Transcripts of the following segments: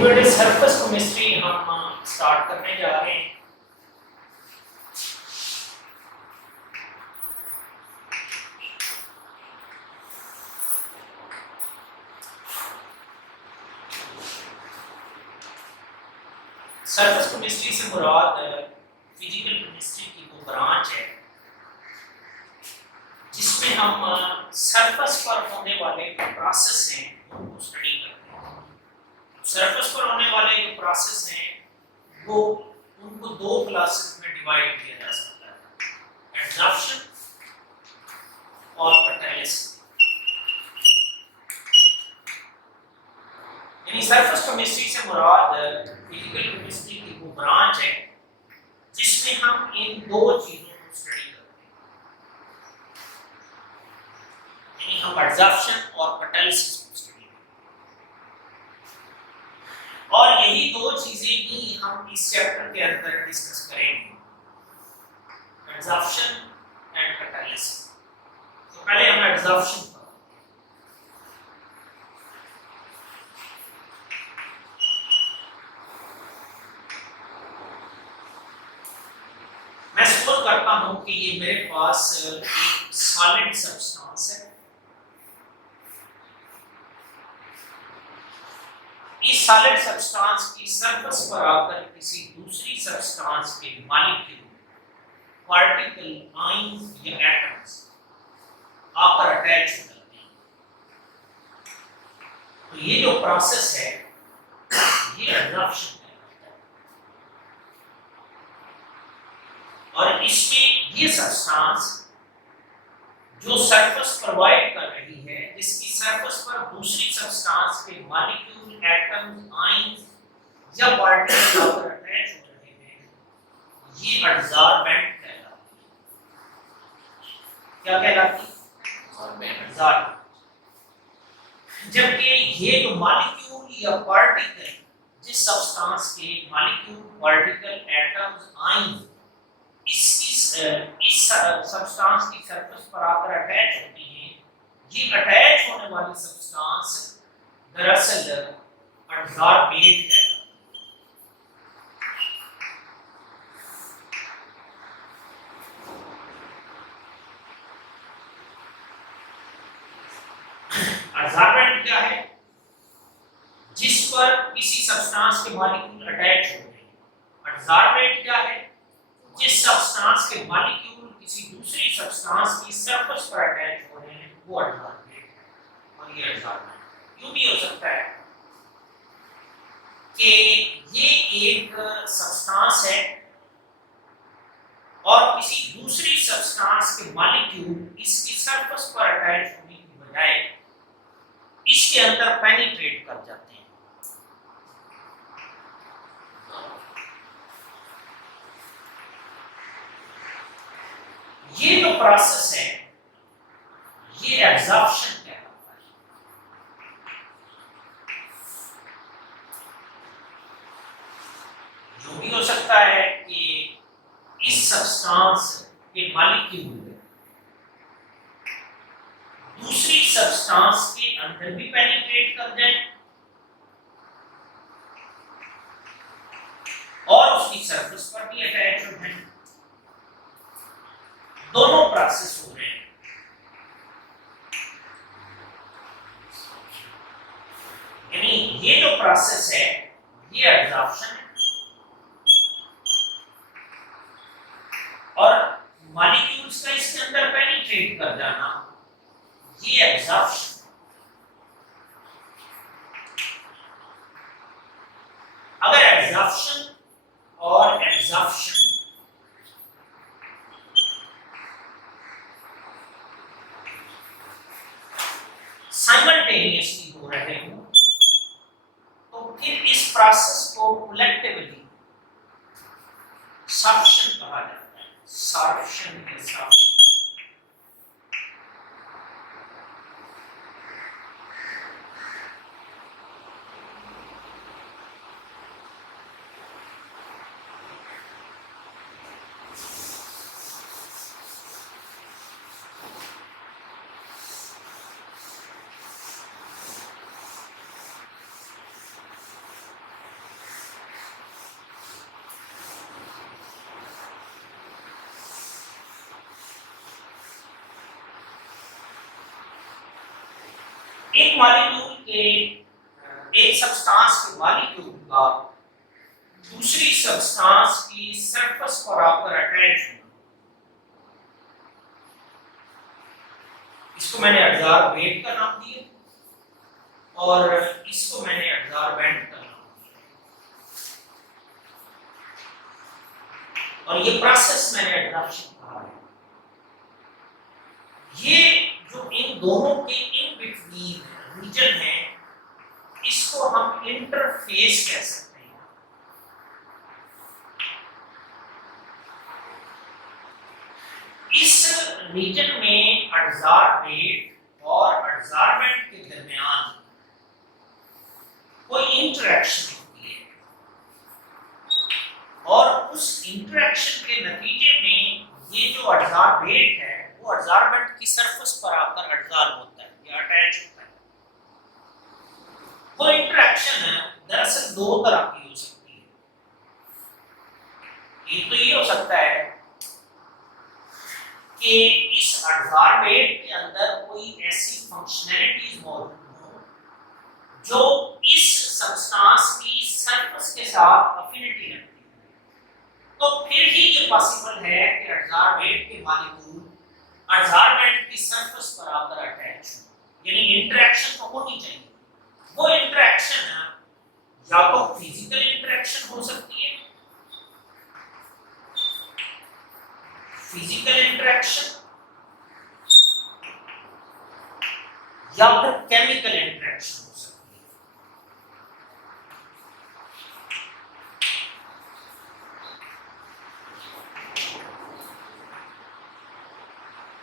बेटे surface chemistry हम start करने जा रहे हैं। सरफेस केमिस्ट्री से मुराद फिजिकल केमिस्ट्री की वो ब्रांच है जिसमें हम सरफेस पर होने वाले प्रोसेस हैं उनको स्टडी करते हैं। सरफेस पर होने वाले जो प्रोसेस हैं वो उनको दो क्लासेस में डिवाइड किया जा सकता है, एडजॉर्प्शन और कैटालिसिस। यानी सरफेस केमिस्ट्री से मुराद फिजिकल केमिस्ट्री की वो ब्रांच है जिसमें हम इन दो चीजों को स्टडी करते हैं, यानी हम एडजॉर्प्शन और कैटालिसिस को स्टडी करते हैं। और यही दो चीजें ही हम इस चैप्टर के अंदर डिस्कस करेंगे, एडजॉर्प्शन एंड कैटालिसिस। तो पहले हम एडजॉर्प्शन करता हूं कि ये मेरे पास एक सॉलिड सब्सटेंस है। इस सॉलिड सब्सटेंस की सरफेस पर आकर किसी दूसरी सब्सटेंस के मॉलिक्यूल, पार्टिकल, आयंस या एटम्स आकर अटैच हो जाते हैं। तो ये जो प्रोसेस है ये एडजॉर्प्शन है और इसमें ये सब्सटेंस जो सरफेस प्रोवाइड कर रही है, जिसकी सरफेस पर दूसरी सब्सटेंस के मॉलिक्यूल, एटम्स, आयंस या पार्टिकल्स आकर अटैच हो रहे हैं, ये एडसॉर्बेंट कहलाती है। क्या कहलाती है? एडसॉर्बेंट। जबकि ये जो मॉलिक्यूल या पार्टिकल, जिस सब्सटेंस के मॉलिक्यूल, पार्टिकल, एटम्स, आयंस इस सब्सटेंस की सरफेस पर आकर अटैच होती हैं, ये अटैच होने वाली सब्सटेंस दरअसल एडसॉर्बेंट है। एडसॉर्बेंट क्या है? जिस पर किसी सब्सटेंस के मॉलिक्यूल अटैच हो रहे हैं। एडसॉर्बेंट क्या है? जिस सब्सटेंस के मॉलिक्यूल किसी दूसरी सब्सटेंस की सरफेस पर अटैच हो रहे हैं वो एडसॉर्बेंट है। और ये एडसॉर्बेंट यूं भी हो सकता है कि ये एक सब्सटेंस है और किसी दूसरी सब्सटेंस के मॉलिक्यूल इसकी सरफेस पर अटैच होने की बजाय इसके अंदर पेनिट्रेट कर जाते हैं। ये जो प्रोसेस है ये एब्जॉर्प्शन कहलाता है। जो भी हो सकता है कि इस सब्सटेंस के मॉलिक्यूल दूसरी सब्सटेंस के अंदर भी पेनिट्रेट कर जाए और उसकी सरफेस पर भी अटैच हो जाए। दोनों प्रोसेस हो रहे हैं। यानी ये जो प्रोसेस है ये एब्जॉर्प्शन है और मॉलिक्यूल्स का इसके अंदर पेनिट्रेट कर जाना ये एब्जॉर्प्शन। अगर एब्जॉर्प्शन और एब्जॉर्प्शन साइमल्टेनियसली हो रहे हो तो फिर इस प्रोसेस को कलेक्टिवली सॉर्प्शन कहा जाता है। सॉर्प्शन है, सॉर्प्शन। एक मॉलिक्यूल के एक सब्सटेंस के मॉलिक्यूल का दूसरी सब्सटेंस की सरफेस पर आकर अटैच होना, इसको मैंने एडसॉर्बेट का नाम दिया और इसको मैंने एडसॉर्बेंट का नाम दिया। और ये प्रोसेस मैंने एडसॉर्प्शन कहा है। ये जो इन दोनों के इन बिटवीन रीजन है, इसको हम इंटरफेस कह सकते हैं। इस रीजन में एडसॉर्बेट और एडसॉर्बेंट के दरमियान कोई इंटरेक्शन होती है और उस इंटरेक्शन के नतीजे में ये जो एडसॉर्बेट है वो एडसॉर्बेंट की सरफेस पर आकर एडसॉर्ब होता है या अटैच होता है। वो इंटरेक्शन दरअसल दो तरह की हो सकती है। एक तो ये हो सकता है कि इस एडसॉर्बेट के अंदर कोई ऐसी फंक्शनैलिटीज मौजूद हो जो इस सब्सटेंस की सरफेस के साथ अफिनिटी रखती है, तो फिर ही ये पॉसिबल है कि एडसॉर्बेट के मॉलिक्यूल एडसॉर्बेंट की सरफेस पर आकर अटैच हो, यानी इंटरेक्शन तो होनी चाहिए। वो इंटरेक्शन या तो फिजिकल इंटरेक्शन हो सकती है, फिजिकल इंटरेक्शन, या फिर केमिकल इंटरेक्शन हो सकती है।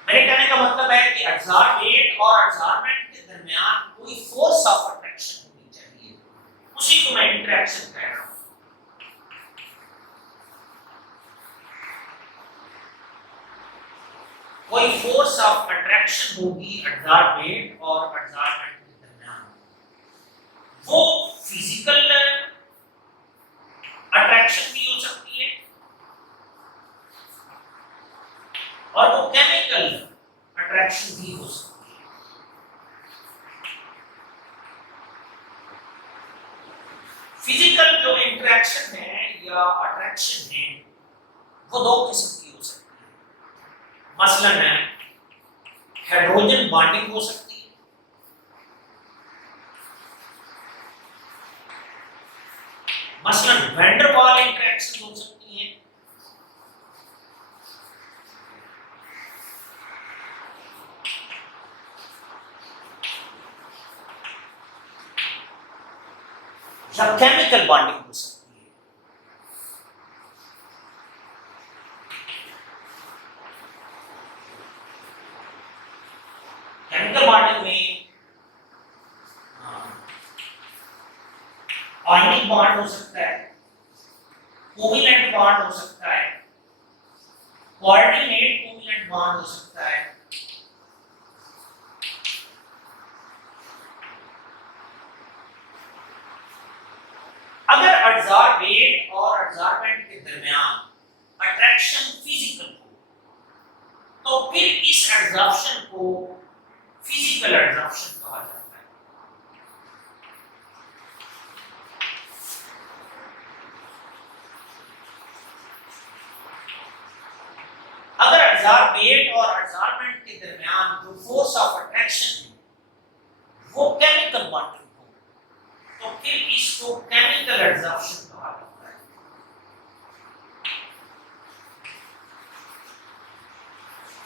मेरे कहने का मतलब है कि एडसॉर्बेट और एडसॉर्बेंट के दरमियान कोई फोर्स ऑफ अट्रैक्शन होनी चाहिए, उसी को मैं इंटरेक्शन कह रहा हूं। कोई फोर्स ऑफ अट्रैक्शन होगी एडसॉर्बेट और एडसॉर्बेंट के दरमियान। वो फिजिकल अट्रैक्शन भी हो सकती है और वो केमिकल अट्रैक्शन भी हो सकती है। फिजिकल जो इंटरेक्शन है या अट्रैक्शन है वो दो किस्म की हो सकती है। मसलन हाइड्रोजन बॉन्डिंग हो सकती है, मसलन वैन डर वाल इंटरेक्शन हो सकती है, या केमिकल बॉन्डिंग हो सकती है। केमिकल बॉन्डिंग में आयनिक बॉन्ड हो सकता है, कोवेलेंट बॉन्ड हो सकता है, कोऑर्डिनेट कोवेलेंट बॉन्ड हो सकता है। अगर एडसॉर्बेट और एडसॉर्बेंट के दरमियान अट्रैक्शन फिजिकल हो तो फिर इस एडसॉर्प्शन को फिजिकल एडसॉर्प्शन कहा जाता है। अगर एडसॉर्बेट और एडसॉर्बेंट के दरमियान जो फोर्स ऑफ अट्रैक्शन है वो केमिकल बॉन्डिंग हो तो फिर इसको केमिकल एडसॉर्प्शन कहा जाता है।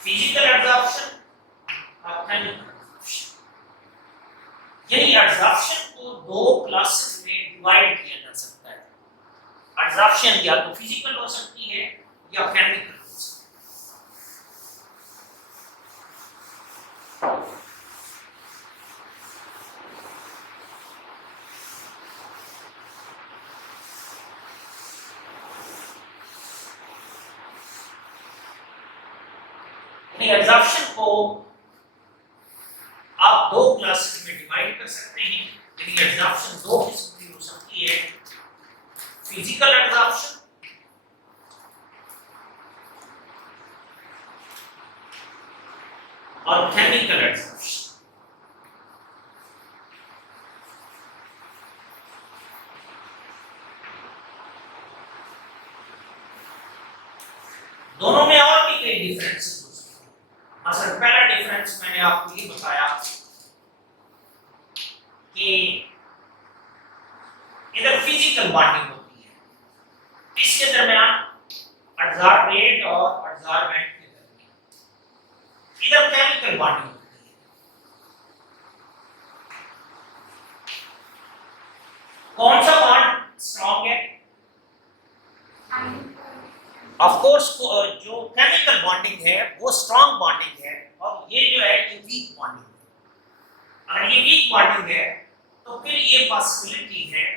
फिजिकल एडसॉर्प्शन और केमिकल एडसॉर्प्शन, यानी एडसॉर्प्शन को दो क्लासेस में डिवाइड किया जा सकता है। एडसॉर्प्शन या तो फिजिकल हो सकती है या केमिकल हो सकती है। एडसॉर्प्शन को आप दो क्लासेस में डिवाइड कर सकते हैं। यानी एडसॉर्प्शन दो किस्म की हो सकती है, फिजिकल एडसॉर्प्शन और केमिकल एडसॉर्प्शन। दोनों में और भी कई डिफरेंसेस हो सकते हैं। मसलन पहला डिफरेंस मैंने आपको ये बताया कि इधर फिजिकल बॉन्डिंग होती है, इसके दरमियान एडसॉर्बेट और एडसॉर्बेंट के दरमियान इधर केमिकल बॉन्डिंग होती है। कौन सा बॉन्ड स्ट्रॉन्ग है? ऑफ कोर्स जो केमिकल बॉन्डिंग है वो स्ट्रॉन्ग बॉन्डिंग है, और ये जो है ये वीक बॉन्डिंग है। अगर ये वीक बॉन्डिंग है तो फिर ये पॉसिबिलिटी है,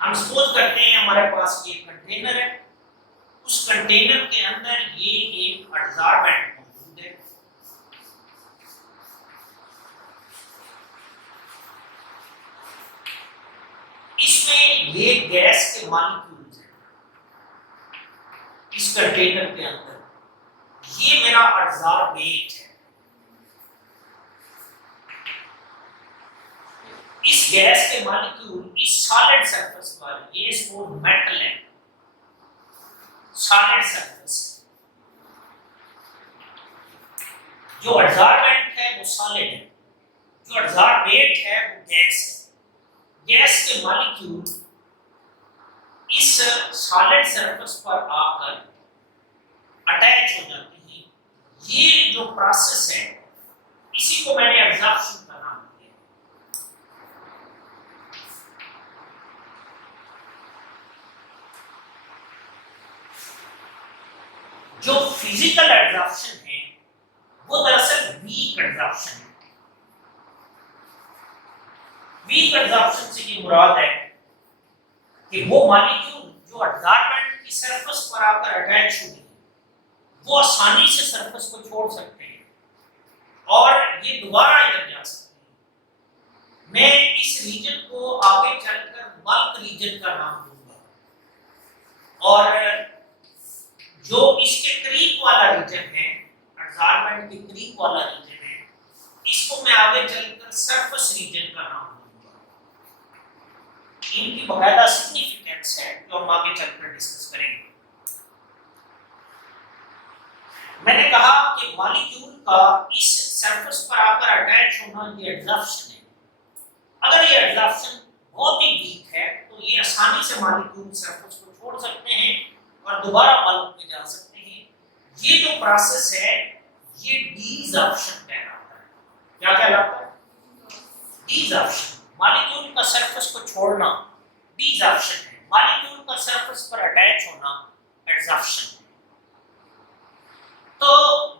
हम सपोज करते हैं हमारे पास ये कंटेनर है, उस कंटेनर के अंदर ये एक एडसॉर्बेंट मौजूद है, इसमें ये गैस के मॉलिक्यूल्स हैं इस कंटेनर के अंदर, ये मेरा एडसॉर्बेट है। इस गैस के मॉलिक्यूल इस सॉलिड सरफेस पर, ये सपोज मेटल है, सॉलिड सरफेस, जो एडसॉर्बेंट है वो सॉलिड है, जो एडसॉर्बेट है वो गैस है। गैस के मॉलिक्यूल इस सॉलिड सरफेस पर आकर अटैच हो जाते हैं। ये जो प्रोसेस है इसी को मैंने एब्जॉर्प्शन का नाम दिया। जो फिजिकल एब्जॉर्प्शन है वो दरअसल वीक एब्जॉर्प्शन है। वीक एब्जॉर्प्शन से ये मुराद है कि वो मॉलिक्यूल जो एडसॉर्बेंट की सरफेस पर आकर अटैच हुए वो आसानी से सरफेस को छोड़ सकते हैं और ये दोबारा इधर जा सकते हैं। मैं इस रीजन को आगे चलकर बल्क रीजन का नाम दूंगा, और जो इसके करीब वाला रीजन है, एडसॉर्बेंट के करीब वाला रीजन है, इसको मैं आगे चलकर सरफेस रीजन का नाम दूंगा। इनकी बाकायदा सिग्निफिकेंस है जो हम आगे चलकर डिस्कस करेंगे। मैंने कहा कि मॉलिक्यूल का इस सरफेस पर आकर अटैच होना ये एब्जॉर्प्शन है। अगर ये एब्जॉर्प्शन बहुत ही वीक है तो ये आसानी से मॉलिक्यूल सरफेस को छोड़ सकते हैं और दोबारा बल्क में जा सकते हैं। ये जो प्रोसेस है ये डीसॉर्प्शन कहलाता है। क्या कहलाता है? डीसॉर्प्शन। मॉलिक्यूल का सरफेस को छोड़ना डीसॉर्प्शन है, मॉलिक्यूल का सरफेस पर अटैच होना एब्जॉर्प्शन है। तो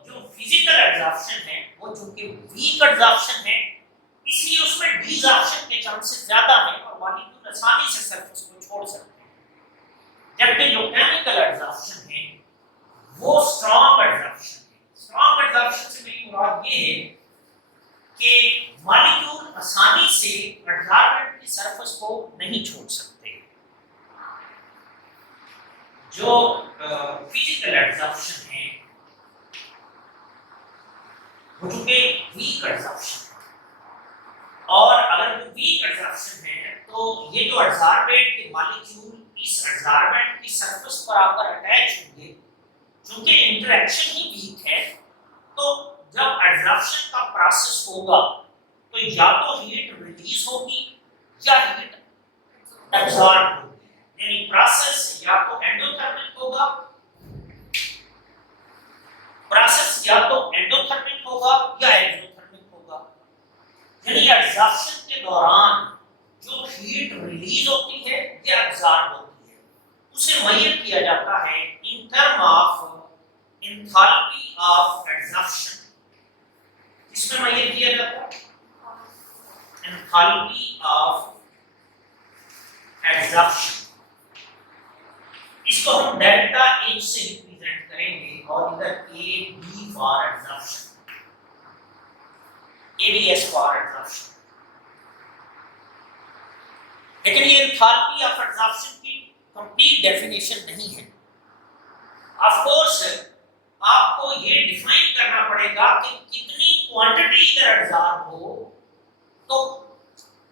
जो फिजिकल एब्जॉर्प्शन है वो चूंकि वीक एब्जॉर्प्शन है इसलिए उसमें डीसॉर्प्शन के चांसेस ज्यादा है और मॉलिक्यूल आसानी से सरफेस को छोड़ सकते हैं। जबकि जो केमिकल एब्जॉर्प्शन है वो स्ट्रॉन्ग एब्जॉर्प्शन है। स्ट्रॉन्ग एब्जॉर्प्शन से मेरी मुराद ये है कि मॉलिक्यूल आसानी से एडसॉर्बेंट की सरफेस को नहीं छोड़ सकते। जो फिजिकल एब्जॉर्प्शन है वो चूंकि वीक एब्जॉर्प्शन है, और अगर वो वीक एब्जॉर्प्शन है तो ये जो एडसॉर्बेंट के मॉलिक्यूल इस एडसॉर्बेंट की सरफेस पर आकर अटैच होंगे, चूंकि इंटरेक्शन ही वीक है तो जब एब्जॉर्प्शन का प्रोसेस होगा तो या तो हीट रिलीज होगी या हीट एब्जॉर्ब होगी। यानी प्रोसेस या तो एंडोथर्मिक होगा, प्रोसेस या तो एंडोथर्मिक होगा या एक्सोथर्मिक होगा। यानी एब्जॉर्प्शन के दौरान जो हीट रिलीज होती है या एब्जॉर्ब होती है उसे मेजर किया जाता है in term of enthalpy of absorption. इसमें मेजर किया जाता है एंथैल्पी ऑफ एब्जॉर्प्शन। इसको हम डेल्टा H से रिप्रेजेंट करेंगे और इधर AB for absorption, ABS for absorption. लेकिन ये एंथैल्पी ऑफ एब्जॉर्प्शन की कंप्लीट डेफिनेशन नहीं है। ऑफ कोर्स आपको ये डिफाइन करना पड़ेगा कि कितनी क्वांटिटी इधर एब्जॉर्ब हो तो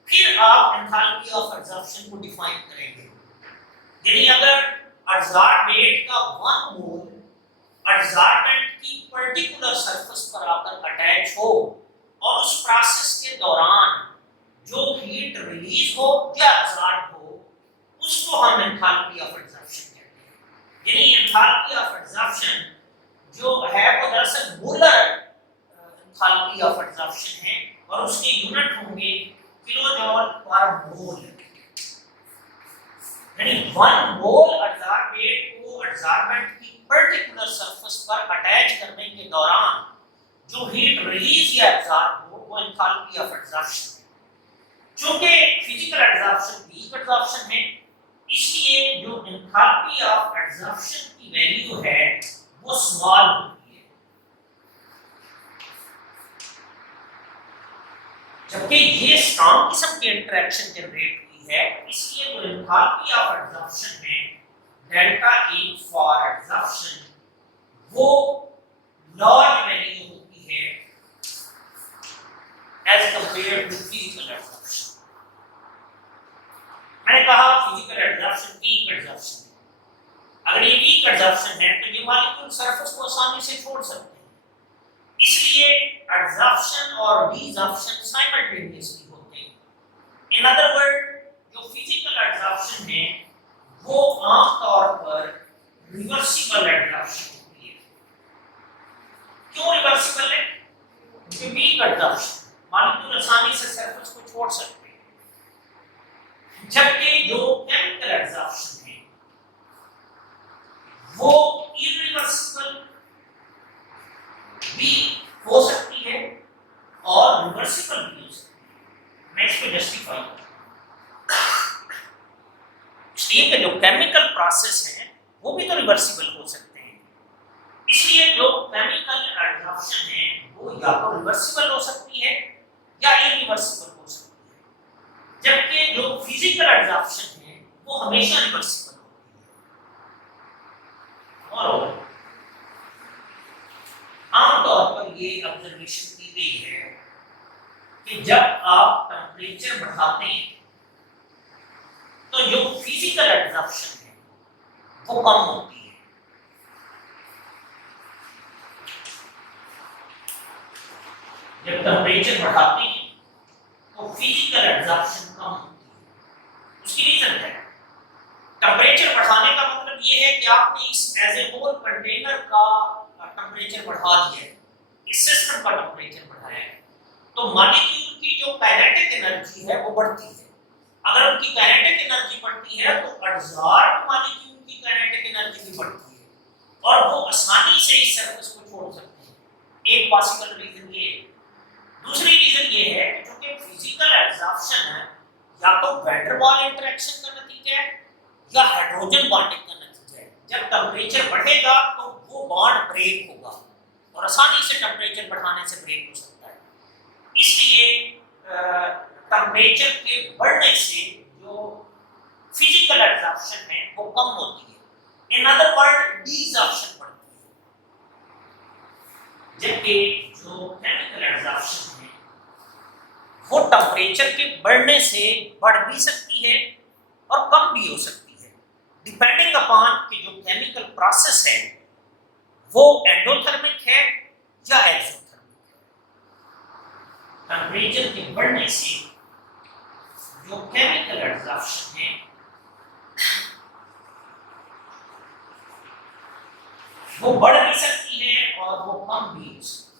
फिर आप एंथैल्पी ऑफ एब्जॉर्प्शन को डिफाइन करेंगे। यानी अगर एडसॉर्बेट का 1 मोल एडसॉर्बेंट की पर्टिकुलर सरफेस पर आकर अटैच हो और उस प्रोसेस के दौरान जो हीट रिलीज हो या एब्सॉर्ब हो, उसको हम एंथैल्पी ऑफ एब्जॉर्प्शन कहते हैं। यानी एंथैल्पी ऑफ एब्जॉर्प्शन जो है वो दरअसल मोलर एंथैल्पी ऑफ एब्जॉर्प्शन है और उसके यूनिट होंगे किलोजूल पर मोल। यानी 1 मोल एडसॉर्बेट को एडसॉर्बेंट की पर्टिकुलर सरफेस पर अटैच करने के दौरान जो हीट रिलीज या एब्सॉर्ब हो वो एंथैल्पी ऑफ एब्जॉर्प्शन है। क्योंकि फिजिकल एब्जॉर्प्शन वीक एब्जॉर्प्शन है, इसलिए जो एंथैल्पी ऑफ एब्जॉर्प्शन की वैल्यू है वो स्मॉल होती है। जबकि ये स्ट्रॉन्ग किस्म की इंटरेक्शन जनरेट हुई है, इसलिए जो एंथैल्पी ऑफ एब्जॉर्प्शन है डेल्टा E फॉर एब्जॉर्प्शन वो लार्ज वैल्यू होती है as compared to physical absorption. मैंने कहा फिजिकल एब्जॉर्प्शन वीक एब्जॉर्प्शन है। अगर ये वीक एब्जॉर्प्शन है तो ये मॉलिक्यूल सरफेस को आसानी से छोड़ सकते हैं, इसलिए एब्जॉर्प्शन और डिसॉर्प्शन साइमल्टेनियसली होते हैं। इन अदर वर्ड जो फिजिकल एब्जॉर्प्शन है वो आमतौर पर रिवर्सिबल एब्जॉर्प्शन होती है। क्यों रिवर्सिबल है? क्योंकि वीक एब्जॉर्प्शन मॉलिक्यूल आसानी से सरफेस को छोड़ सकते हैं, जबकि जो केमिकल एब्जॉर्प्शन है वो इरिवर्सिबल भी हो सकती है और रिवर्सिबल भी हो सकती है। मैं इसको जस्टिफाई करूंगा। इसलिए कि जो केमिकल प्रोसेस है वो भी तो रिवर्सिबल हो सकते हैं, इसलिए जो केमिकल एब्जॉर्प्शन है वो या तो रिवर्सिबल हो सकती है या इरिवर्सिबल हो सकती है, जबकि जो फिजिकल एब्जॉर्प्शन है वो हमेशा रिवर्सिबल होती है। और आमतौर पर ये ऑब्जर्वेशन की गई है कि जब आप टेम्परेचर बढ़ाते हैं तो जो फिजिकल एब्जॉर्प्शन है वो कम होती है। जब टेम्परेचर बढ़ाते हैं तो फिजिकल एब्जॉर्प्शन कम होती है। उसकी रीजन है टेम्परेचर बढ़ाने का मतलब ये है कि आपने इस एज ए होल कंटेनर का टेम्परेचर बढ़ा दिया है, इस सिस्टम का टेम्परेचर बढ़ाया है, तो मॉलिक्यूल की जो काइनेटिक एनर्जी है वो बढ़ती है। अगर उनकी काइनेटिक एनर्जी बढ़ती है तो एब्जॉर्ब मॉलिक्यूल की काइनेटिक एनर्जी भी बढ़ती है और वो आसानी से इस सरफेस को छोड़ सकते हैं। एक पॉसिबल रीजन ये है। दूसरी रीजन ये है कि चूंकि फिजिकल एब्जॉर्प्शन है या तो वैन डर वाल इंटरेक्शन का नतीजा है या हाइड्रोजन बॉन्डिंग का नतीजा है। जब टेम्परेचर बढ़ेगा तो वो बॉन्ड ब्रेक होगा और आसानी से टेम्परेचर बढ़ाने से ब्रेक हो सकता है। इसलिए टेम्परेचर के बढ़ने से जो फिजिकल एब्जॉर्प्शन है वो कम होती है। इन अदर वर्ड डिसॉर्प्शन बढ़ती है, जबकि जो केमिकल एब्जॉर्प्शन है वो टेम्परेचर के बढ़ने से बढ़ भी सकती है और कम भी हो सकती है, डिपेंडिंग अपॉन कि जो केमिकल प्रोसेस है वो एंडोथर्मिक है या एक्सोथर्मिक है। टेम्परेचर के बढ़ने से जो केमिकल एब्जॉर्प्शन है वो बढ़ भी सकती है और वो कम भी हो सकती है।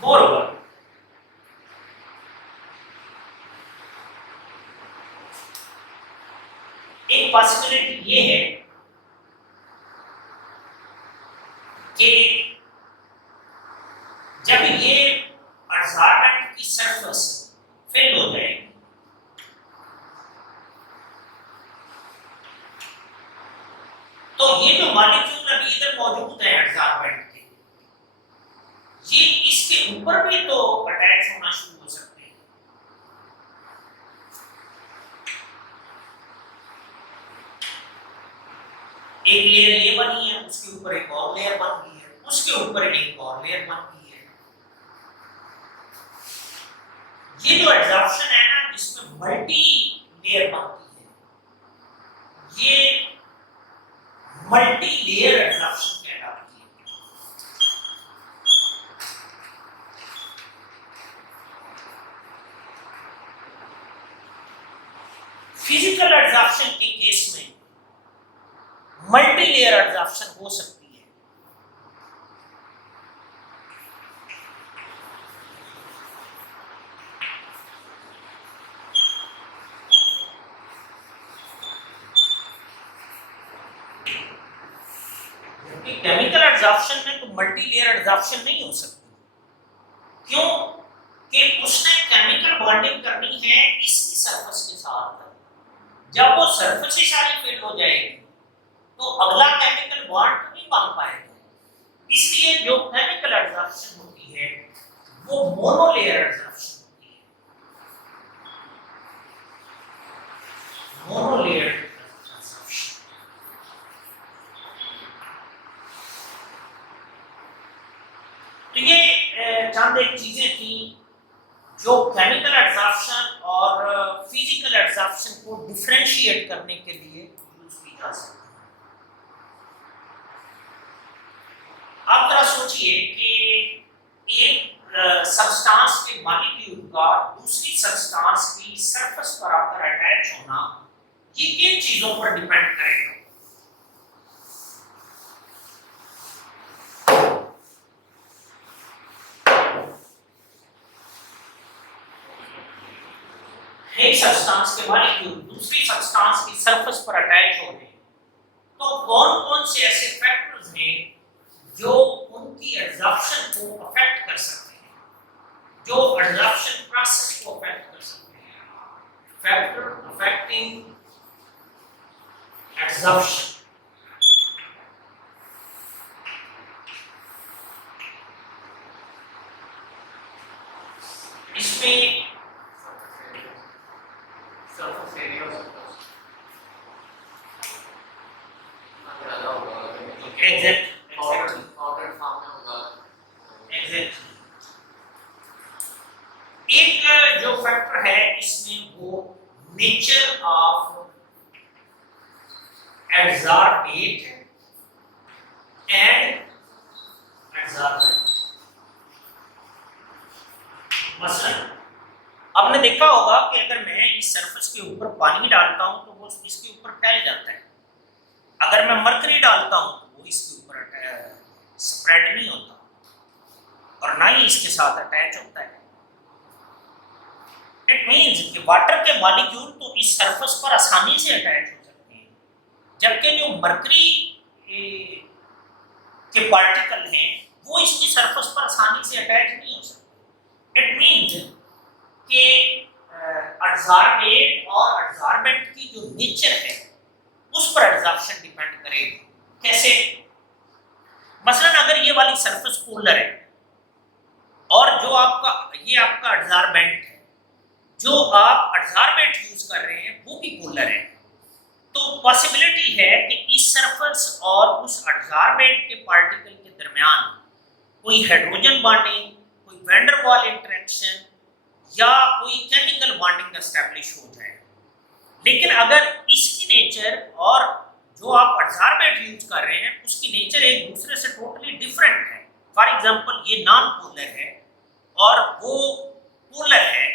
Moreover, एक पॉसिबिलिटी ये है कि जब ये एब्जॉर्बेंट की सरफेस फिल हो जाएगी तो ये जो मॉलिक्यूल अभी इधर मौजूद है एब्जॉर्बेंट के, ये इसके ऊपर भी तो अटैच होना शुरू हो सकता है। एक लेयर ये बनी है, उसके ऊपर एक और लेयर बन गई है, उसके ऊपर एक और लेयर बन गई है। ये जो एडजॉर्प्शन है ना, जिसमें मल्टी लेयर बनती है, ये मल्टी लेयर एडजॉर्प्शन कहलाती है। फिजिकल एडजॉर्प्शन के केस में मल्टी लेयर एडजॉर्प्शन हो सकती है। केमिकल एडजॉर्प्शन में तो मल्टी लेयर एडजॉर्प्शन नहीं हो सकती। क्यों? कि उसने केमिकल बॉन्डिंग करनी है इसकी सरफेस के साथ। जब वो सरफेस ही सारी फिल हो जाएगी तो अगला केमिकल बॉन्ड नहीं बन पाएगा। इसलिए जो केमिकल एडजॉर्प्शन होती है वो मोनोलेयर एडजॉर्प्शन होती है। Monolayer adsorption. तो ये चंद एक चीजें थी जो केमिकल एडजॉर्प्शन और फिजिकल एडजॉर्प्शन को डिफरेंशिएट करने के लिए यूज की जा सकती है। आप जरा सोचिए कि एक सब्सटेंस के मॉलिक्यूल का दूसरी सब्सटेंस की सरफेस पर आकर अटैच होना, ये किन चीजों पर डिपेंड करेगा? एक सब्सटेंस के मॉलिक्यूल दूसरी सब्सटेंस की सरफेस पर अटैच हो रहे हैं, तो कौन कौन से ऐसे फैक्टर्स हैं जो उनकी एडजॉर्प्शन को अफेक्ट कर सकते हैं, जो एडजॉर्प्शन प्रोसेस को अफेक्ट कर सकते हैं? Factor affecting adsorption. इसमें एक जो फैक्टर है इसमें वो nature of adsorbate and adsorbent. मसलन आपने देखा होगा कि अगर मैं इस सरफेस के ऊपर पानी डालता हूं तो वो इसके ऊपर फैल जाता है। अगर मैं मरकरी डालता हूं तो वो इसके ऊपर स्प्रेड नहीं होता और ना ही इसके साथ अटैच होता है। इट मींस कि वाटर के मॉलिक्यूल तो इस सरफेस पर आसानी से अटैच हो सकते हैं, जबकि जो मरकरी के पार्टिकल हैं वो इसकी सरफेस पर आसानी से अटैच नहीं हो सकते। इट मींस कि एडजॉर्बेट और एडजॉर्बेंट की जो नेचर है उस पर एडजॉर्प्शन डिपेंड करेगा। कैसे? मसलन अगर ये वाली सरफेस पोलर है और जो आपका ये आपका एडजॉर्बेंट है, जो आप एडजॉर्बेंट यूज कर रहे हैं वो भी पोलर है, तो पॉसिबिलिटी है कि इस सरफेस और उस एडजॉर्बेंट के पार्टिकल के दरमियान कोई हाइड्रोजन बॉन्डिंग, कोई वैन डर वाल इंटरेक्शन या कोई केमिकल बॉन्डिंग एस्टैब्लिश हो जाए। लेकिन अगर इसकी नेचर और जो आप एडजॉर्बेंट यूज कर रहे हैं उसकी नेचर एक दूसरे से टोटली डिफरेंट है, फॉर एग्जांपल ये नॉन पोलर है और वो पोलर है,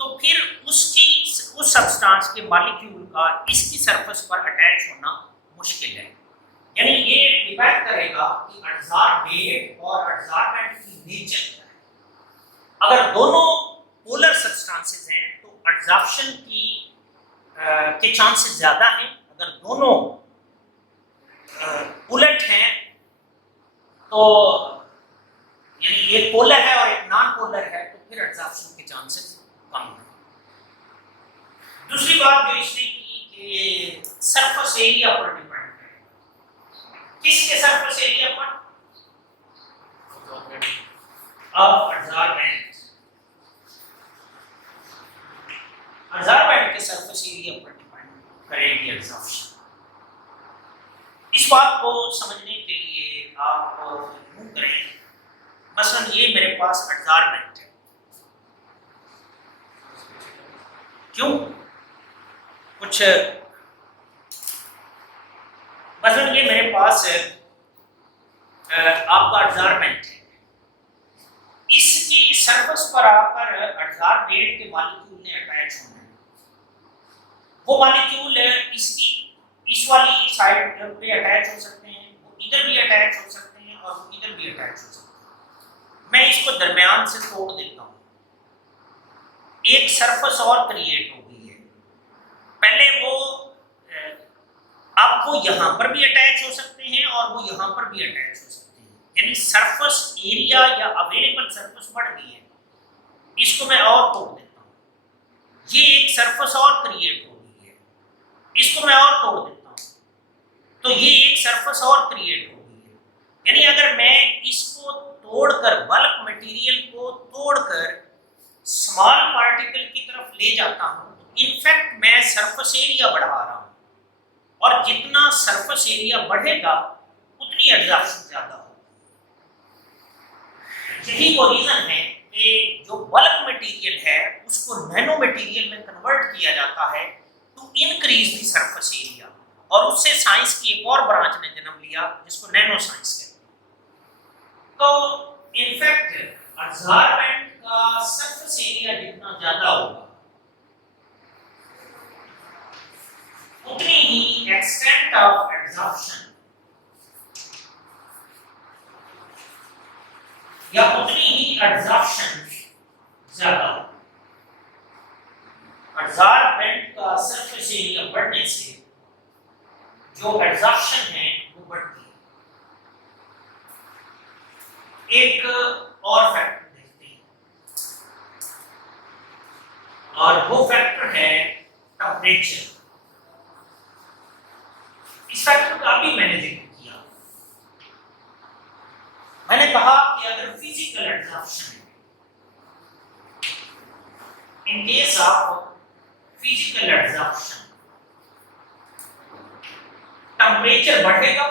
तो फिर उसकी उस सब्सटेंस के मॉलिक्यूल का इसकी सरफेस पर अटैच होना मुश्किल है। यानी ये डिपेंड करेगा कि एडजॉर्बेट और एडजॉर्बेंट की नेचर क्या है। अगर दोनों पोलर सब्सटेंसेस हैं तो एडजॉर्प्शन के चांसेस ज्यादा हैं। अगर दोनों उलट हैं तो यानी एक पोलर है और एक नॉन पोलर है तो फिर एडजॉर्प्शन के चांसेस कम हैं। दूसरी बात जो इसने की कि सरफेस एरिया पर डिपेंड है। किसके सरफेस एरिया पर? Of adsorbent. एडजॉर्बेंट के सरफेस एरिया पर डिपेंड करेगी एडजॉर्प्शन। इस बात पास एडसॉर्बेंट है। क्यों? कुछ मतलब ये मेरे पास आपका एडसॉर्बेंट है, इसकी सरफेस पर आकर एडसॉर्बेंट के मॉलिक्यूल ने अटैच होना है। वो मॉलिक्यूल इसकी इस वाली साइड पे अटैच हो सकते हैं, वो इधर भी अटैच हो सकते हैं और वो इधर भी अटैच हो सकते हैं। मैं इसको दरमियान से तोड़ देता हूँ, एक सरफेस और क्रिएट हो गई है। पहले वो अब वो यहाँ पर भी अटैच हो सकते हैं और वो यहाँ पर भी अटैच हो सकते हैं, यानी सरफेस एरिया या अवेलेबल सरफेस बढ़ गई है। इसको मैं और तोड़ देता हूँ, ये एक सरफेस और क्रिएट हो गई है, इसको मैं और तोड़ देता हूँ, तो ये एक सरफेस और क्रिएट हो गई है। यानी अगर मैं इसको तोड़कर बल्क मटेरियल को तोड़कर स्मॉल पार्टिकल की तरफ ले जाता हूँ, तो इनफैक्ट मैं सरफेस एरिया बढ़ा रहा हूँ, और जितना सरफेस एरिया बढ़ेगा उतनी एडसॉर्प्शन ज्यादा होगी। यही वो रीजन है कि जो बल्क मटेरियल है उसको नैनो मटेरियल में कन्वर्ट किया जाता है to increase the surface area, और उससे साइंस की एक और ब्रांच ने जन्म लिया जिसको नैनो साइंस कहते हैं। तो इनफैक्ट एडसॉर्बेंट का सरफेस एरिया जितना ज्यादा होगा उतनी ही एक्सटेंट ऑफ एडसॉर्प्शन या उतनी ही एडसॉर्प्शन ज्यादा होगा। एडसॉर्बेंट का सरफेस एरिया बढ़ने से जो एडसॉर्प्शन है वो बढ़ती है। एक और फैक्टर देखते हैं, और वो फैक्टर है टेम्परेचर। इस फैक्टर का भी मैंने जिक्र किया। मैंने कहा कि अगर फिजिकल एडसॉर्प्शन है, in case of physical adsorption temperature बढ़ेगा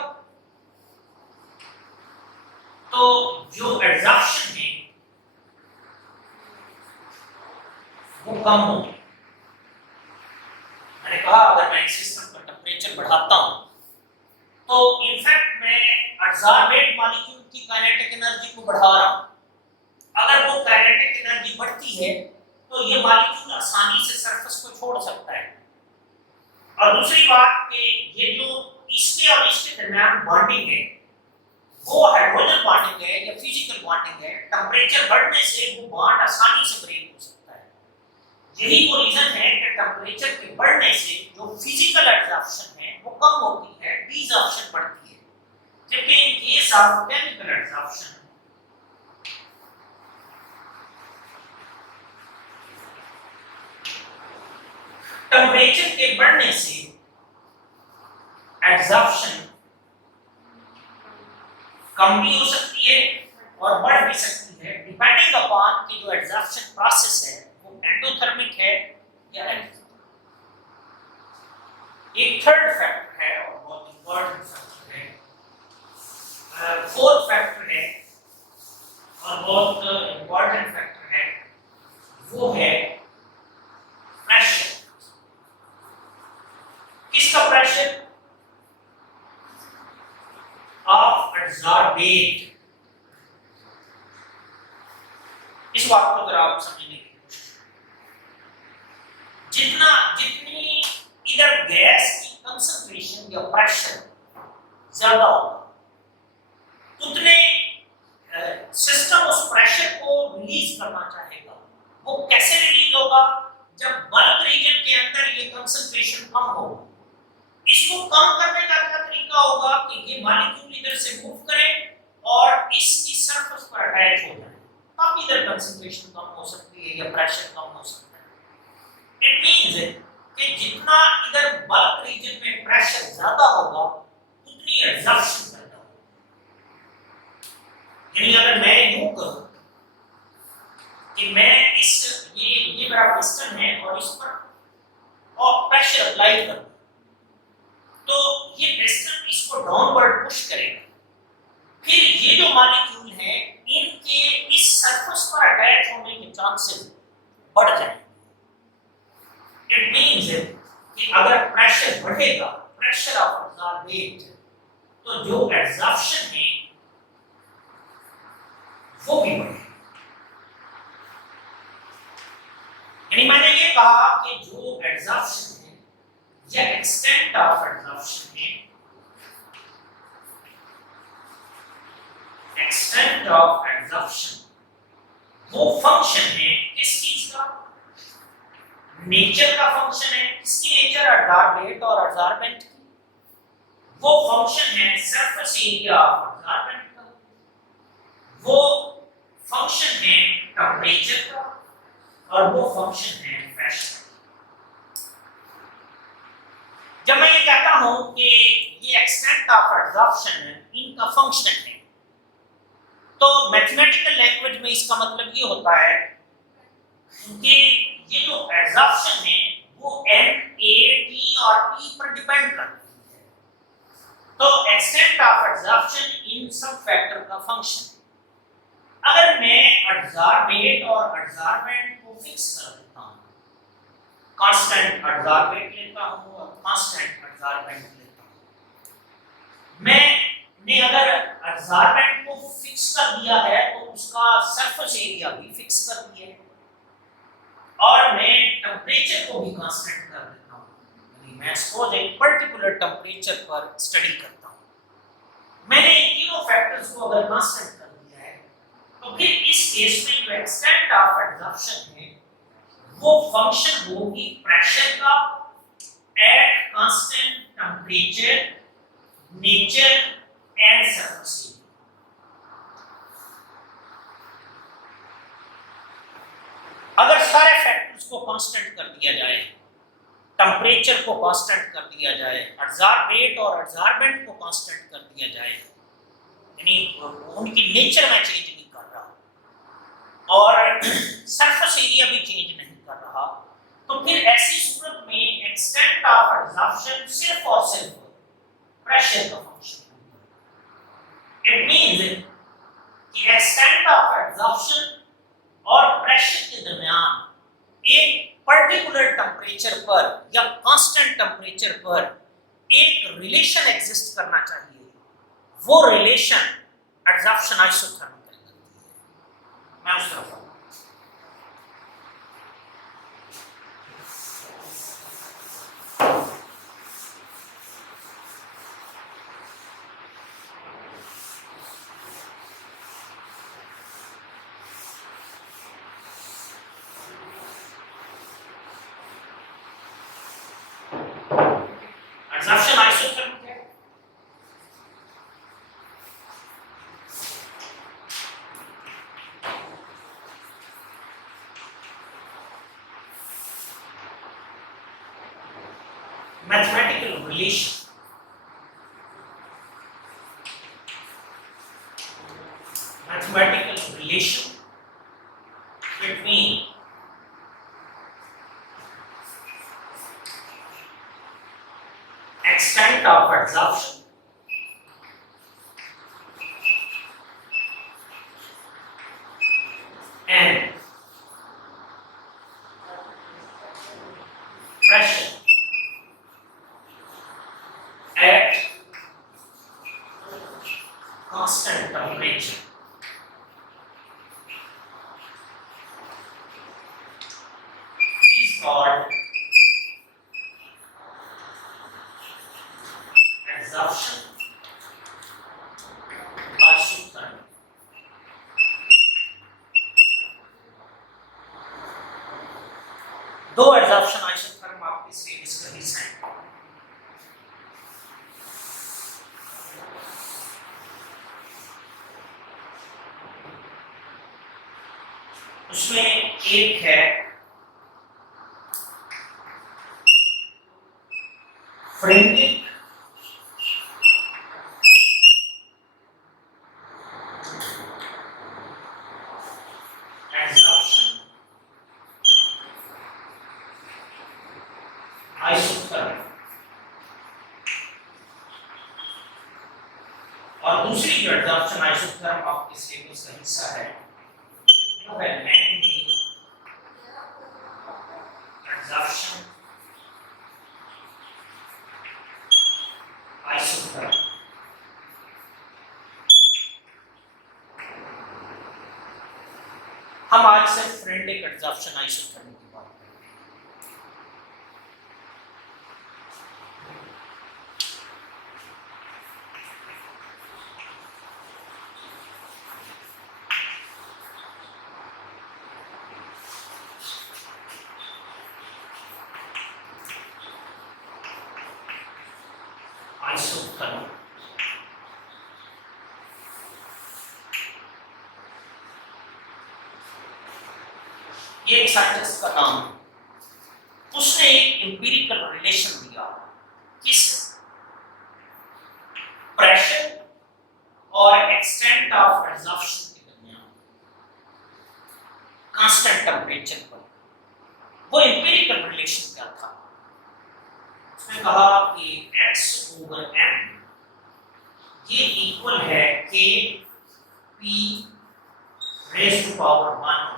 तो जो एडसॉर्प्शन है वो कम होगी। मैंने कहा अगर मैं सिस्टम का टेम्परेचर बढ़ाता हूं तो इनफैक्ट मैं एडसॉर्बेंट मॉलिक्यूल की काइनेटिक एनर्जी को बढ़ा रहा हूं। अगर वो काइनेटिक एनर्जी बढ़ती है तो ये मॉलिक्यूल आसानी से सरफेस को छोड़ सकता है। और दूसरी बात कि ये जो इसके और इसके दरमियान बॉन्डिंग है वो हाइड्रोजन बॉन्डिंग है या फिजिकल बॉन्डिंग है। टेम्परेचर बढ़ने से वो बॉन्ड आसानी से ब्रेक हो सकता है। यही वो रीजन है कि टेम्परेचर के बढ़ने से जो फिजिकल एडसॉर्प्शन है वो कम होती है, डिसॉर्प्शन बढ़ती है। जबकि in case of chemical adsorption temperature के बढ़ने से एडसॉर्प्शन कम भी हो सकती है और बढ़ भी सकती है, डिपेंडिंग अपॉन कि जो एडसॉर्प्शन प्रोसेस है वो एंडोथर्मिक है या एक्टोथर्मिक। एक थर्ड फैक्टर है और बहुत इंपॉर्टेंट फैक्टर है, फोर्थ फैक्टर है और बहुत इंपॉर्टेंट फैक्टर है, वो है प्रेशर। किसका प्रेशर? ऑफ एडसॉर्बेंट। इस बात को अगर आप समझने की कोशिश जितनी इधर गैस की कंसंट्रेशन या प्रेशर ज्यादा होगा उतने सिस्टम उस प्रेशर को रिलीज करना चाहेगा। वो कैसे रिलीज होगा? जब बल्क रीजन के अंदर ये कंसंट्रेशन कम होगा। इसको कम करने का क्या तरीका होगा कि ये मॉलिक्यूल इधर से मूव करे और इसकी सरफेस पर अटैच हो जाए, तब इधर कंसंट्रेशन कम हो सकती है या प्रेशर कम हो सकता है। इट मींस कि जितना इधर बल्क रीजन में प्रेशर ज्यादा होगा उतनी एडसॉर्प्शन ज्यादा होगी। यानी अगर मैं यूं करूं कि मैं इस ये मेरा पिस्टन है और इस पर और प्रेशर अप्लाई करूं तो ये पिस्टन इसको डाउनवर्ड पुश करेगा। फिर ये जो मॉलिक्यूल है इनके इस सरफेस चांसेस बढ़ जाएंगे। इट मींस कि अगर प्रेशर बढ़ेगा, प्रेशर ऑफ एब्जॉर्बेट, तो जो एब्जॉर्प्शन है वो भी बढ़ेगा। यानी मैंने ये कहा कि जो एब्जॉर्प्शन है या एक्सटेंट ऑफ एब्जॉर्प्शन है, एक्सटेंट ऑफ एब्जॉर्प्शन वो फंक्शन है किस चीज का? नेचर का फंक्शन है। किसकी नेचर? एब्जॉर्बेट और एब्जॉर्बेंट की। वो फंक्शन है सरफेस एरिया ऑफ एब्जॉर्बेंट का, वो फंक्शन है टेंपरेचर का, और वो फंक्शन है प्रेशर। जब मैं ये कहता हूं कि ये एक्सटेंट ऑफ एब्जॉर्प्शन है, इनका फंक्शन है, तो मैथमेटिकल लैंग्वेज में इसका मतलब ये होता है कि ये जो एब्जॉर्प्शन है वो एन, ए, टी और पी पर डिपेंड करती है। तो एक्सटेंट ऑफ एब्जॉर्प्शन इन सब फैक्टर का फंक्शन। अगर मैं एब्जॉर्बेट और एब्जॉर्बेंट को फिक्स कर देता हूं, कांस्टेंट एब्जॉर्बेट लेता हूं और कांस्टेंट एब्जॉर्बेंट लेता हूं, मैंने अगर एब्जॉर्बेंट को फिक्स कर दिया है तो उसका सरफेस एरिया भी फिक्स कर दिया है, और मैं टेंपरेचर को भी कांस्टेंट कर देता हूं, यानी मैं सपोज एक पर्टिकुलर टेंपरेचर पर स्टडी करता हूं, मैंने इन तीनों फैक्टर्स को अगर कांस्टेंट कर दिया है, तो फिर इस केस में जो एक्सटेंट ऑफ एब्जॉर्प्शन है वो फंक्शन होगी प्रेशर का at constant temperature, nature and surface area. अगर सारे फैक्टर्स को कांस्टेंट कर दिया जाए, टेंपरेचर को कांस्टेंट कर दिया जाए, एब्जॉर्बेट और एब्जॉर्बेंट को कांस्टेंट कर दिया जाए, यानी उनकी नेचर में चेंज नहीं कर रहा और सरफेस एरिया भी चेंज नहीं कर रहा, तो फिर ऐसी सूरत में एक्सटेंट ऑफ एब्जॉर्प्शन सिर्फ और सिर्फ प्रेशर का फंक्शन है। इट मींस कि एक्सटेंट ऑफ एब्जॉर्प्शन और प्रेशर के दरमियान एक पर्टिकुलर टेंपरेचर पर या कांस्टेंट टेंपरेचर पर एक रिलेशन एग्जिस्ट करना चाहिए, वो रिलेशन एब्जॉर्प्शन आइसोथर्मल कहलाती है। मैं उस तरफ एब्जॉर्प्शन आइसोथर्मल है। mathematical relation between extent of absorption and pressure at constant temperature is called absorption isotherm। दो एब्जॉर्प्शन आइसोथर्म आपके सिलेबस का हिस्सा है। उसमें एक है फ्रेंगिक एब्जॉर्प्शन आइसोथर्म, और दूसरी जो एब्जॉर्प्शन आइसोथर्म आपके सिलेबस का हिस्सा है वो है मैंगनीज एब्जॉर्प्शन आइसोथर्मल। हम आज सिर्फ फ्रेंडलिक एब्जॉर्प्शन आइसोथर्मल की बात करेंगे। आइसोथर्मल ये एक साइंटिस्ट का नाम है, उसने एक एम्पिरिकल रिलेशन दिया किस प्रेशर और एक्सटेंट ऑफ एब्जॉर्प्शन के दरमियान कांस्टेंट टेंपरेचर पर। वो एम्पिरिकल रिलेशन क्या था? उसने कहा कि x/m ये इक्वल है k p raise to power 1/n।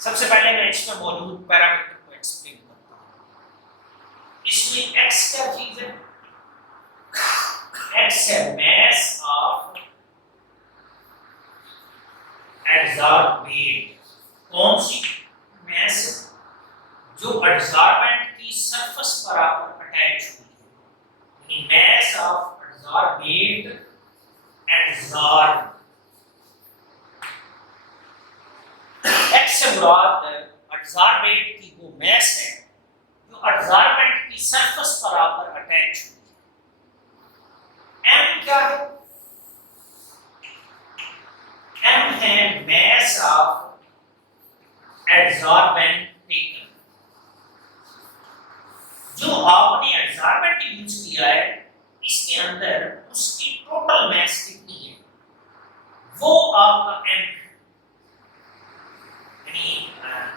सबसे पहले मैं इसमें मौजूद पैरामीटर को एक्सप्लेन करता हूं। इसमें x क्या चीज है? x है mass of adsorbate। कौन सी mass जो adsorbent की सरफेस पर आकर अटैच हुई है, mass of adsorbate adsorbed। x से मुराद adsorbate की वो mass है जो adsorbent की सरफेस पर आकर अटैच हुई है। m क्या है? m है mass of adsorbent taken। जो आपने adsorbent यूज किया है इसके अंदर उसकी टोटल mass कितनी है वो आपका m है।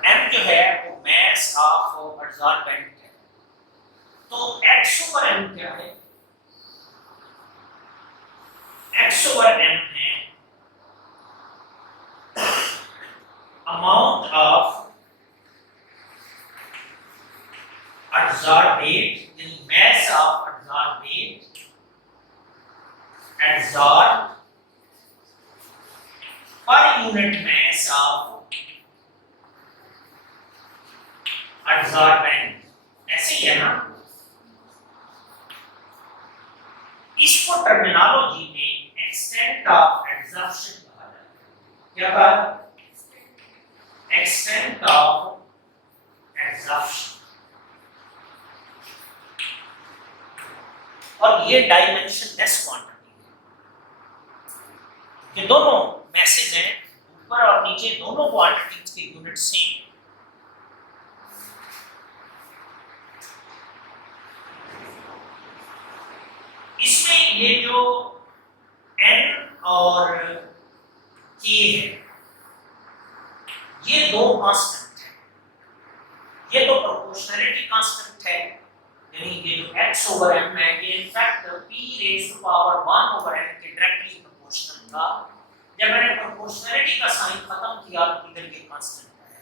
m जो है वो mass of adsorbent है। तो x/m क्या है? x/m है amount of adsorbate, यानी mass of adsorbate adsorbed per unit mass of adsorbent। ऐसे ही है ना? इसको टर्मिनोलॉजी में एक्सटेंट ऑफ एब्जॉर्प्शन कहा जाता है। क्या कहा? Extent of absorption. और ये डायमेंशनलेस क्वांटिटी है। ये दोनों मैसेज हैं, ऊपर और नीचे दोनों क्वांटिटीज के यूनिट सेम है। इसमें ये जो n और k है ये दो कांस्टेंट है। ये तो प्रोपोर्शनैलिटी कांस्टेंट है, यानी ये जो x/m है ये in fact p raise to power 1/n के डायरेक्टली प्रोपोर्शनल था। जब मैंने प्रोपोर्शनैलिटी का साइन खत्म किया तो इधर ये कांस्टेंट है।